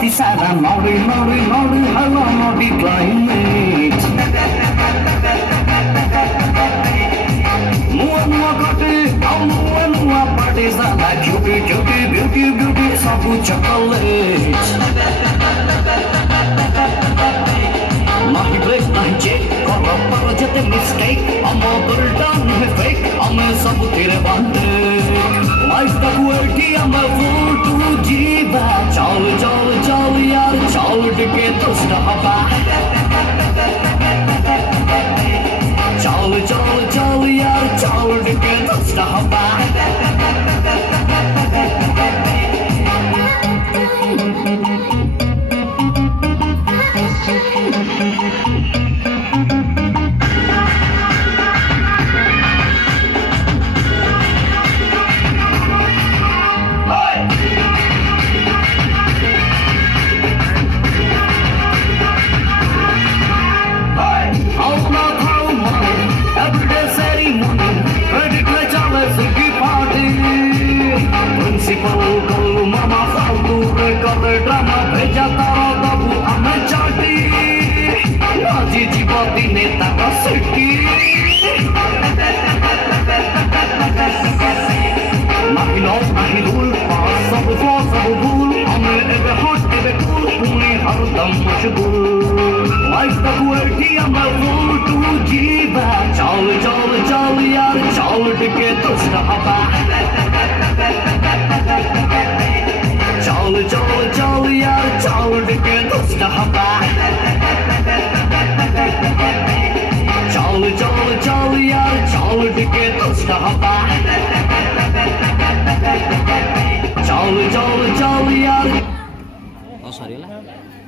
masti sada naughty hello naughty climate mua gate au mua parties da beauty sabu chocolate nahi break nahi check karo paro jete mistake amo dulta nahi fake ame sabu tere bande life da quality ame full to jiba chal yaar chal dike dosta haba chal yaar chal dike dosta haba mama faltu करे ड्रामा भेजा तारा बाबू हमें चाटी राजी जीवती नेता का सिटी नहीं लॉस नहीं रूल पास सब फ्लॉ सब भूल हमें एवे हॉट एवे कूल पूरी हर दम मशगूल लाइफ का क्वालिटी हमें फुल टू जीवा चाल यार चाल टिके तुष्ट हवा चल यार चल के दोस्त हवा चल यार चल के दोस्त हवा चल यार Oh sorry lah